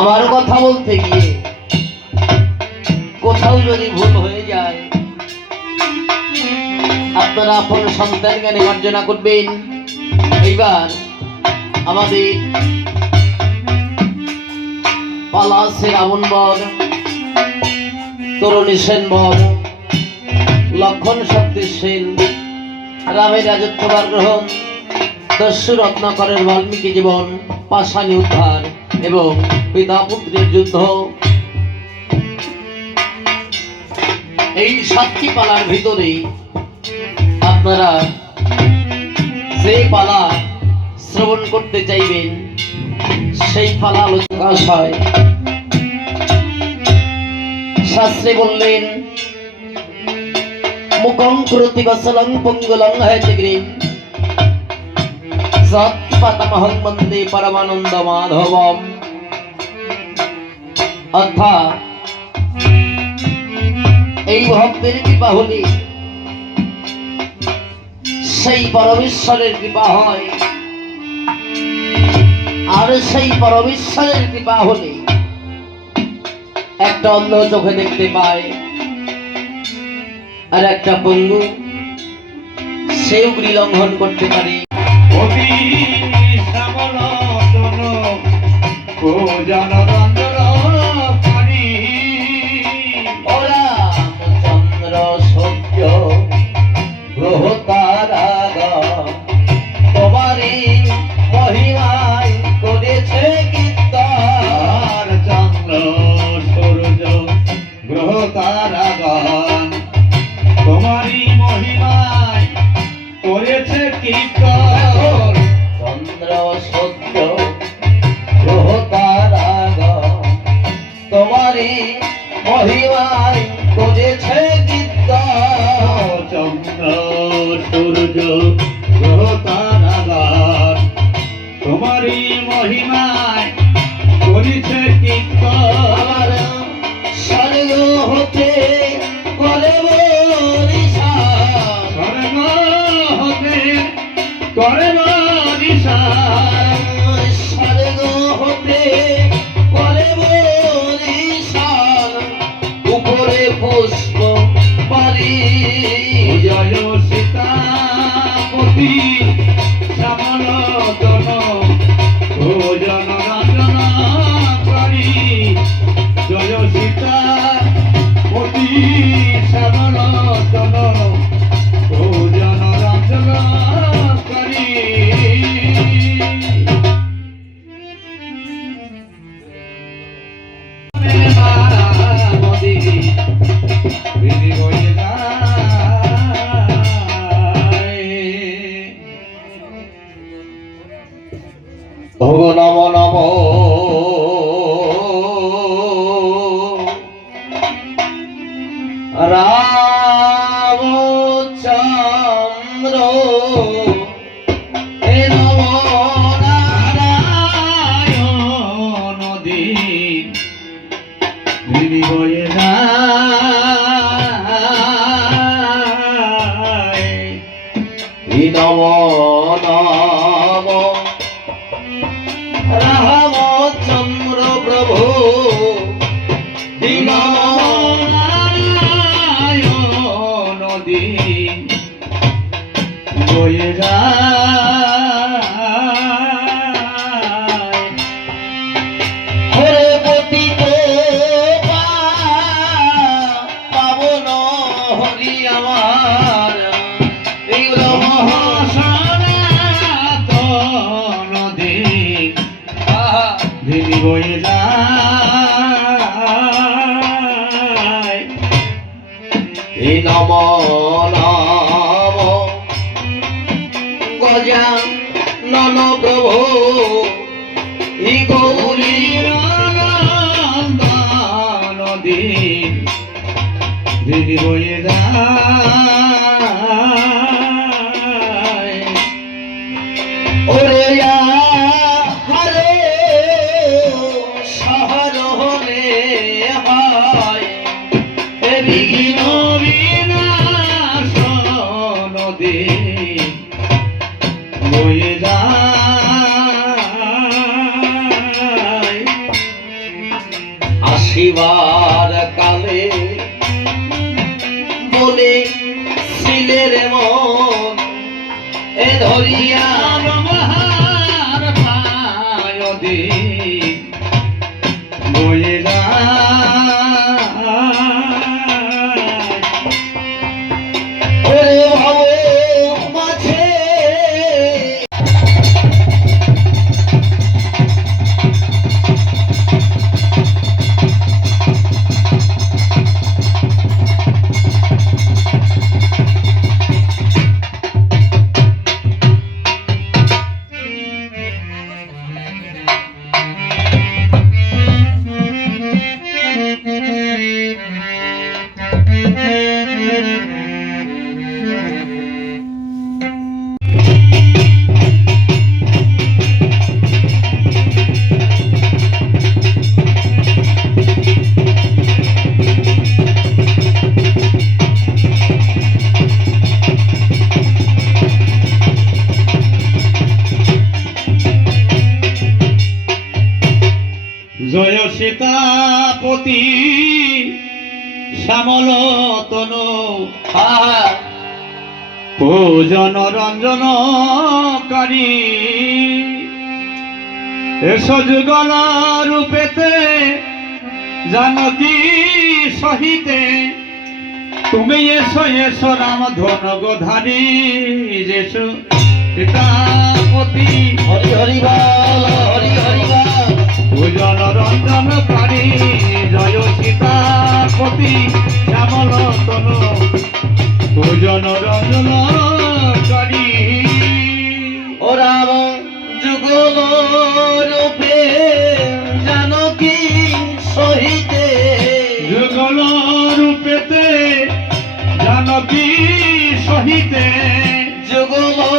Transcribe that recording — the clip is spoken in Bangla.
আমার কথা বলতে গিয়ে কোথাও যদি ভুল হয়ে যায়, আপনারা আপন সন্তান জ্ঞানে মার্জনা করবেন। এইবার আমাদের পালাসের আমন বর তরুণী সেন বর লক্ষণ শক্তি সেন, রামের রাজত্ববার গ্রহণ দস্যু রত্নাকরের বাল্মীকি জীবন পাশানি উদ্ধার। এবং পিতা পুত্রের যুদ্ধ। এই সাতটি পালার ভিতরে আপনারা যে পালা শ্রবণ করতে চাইবেন, সেই পালা আলোচনা হয়। শাস্ত্রে বললেন, মুখং করতি বসলং পঙ্গলং হয়গ্রীম সৎপাতমহং বন্দে পরমানন্দ মাধবম অর্থাৎ এই ভক্তের কৃপা হলে সেই পরমেশ্বরের কৃপা হয়। আর সেই পরমেশ্বরের কৃপা হলে একটা অন্ধ চোখে দেখতে পায়। আর একটা পঙ্গু সেও লঙ্ঘন করতে পারে। অতি সাবল জন কো রঞ্জন তোমারই মহিমায় করেছে কীর্তন চন্দ্র সূর্য গ্রহ তারাগণ তোমারই মহিমায় করেছে শ্যামল বয়ে যায়। এই নম নম নন প্রভু ই গৌরী নন্দন দিদি বয়ে যায়। আসিবার কালে বলে ছিলের মন এ ধরিয়া জয় সীতাপতি। শ্যামল তনু পূজন রঞ্জন কারী। এসো যুগল রূপেতে জানকী সহিতে। তুমি এসো এসো রাম ধন গোধারী যেসো সীতাপতি হরি হরি বল হরি হরি বল। পূজন রঞ্জন কারী জয় সীতাপতি শ্যামল তনু। পূজন রঞ্জন কারী ও রাম যুগল রূপে জানকী সহিতে? যুগল রূপেতে জানকী সহিতে? যুগল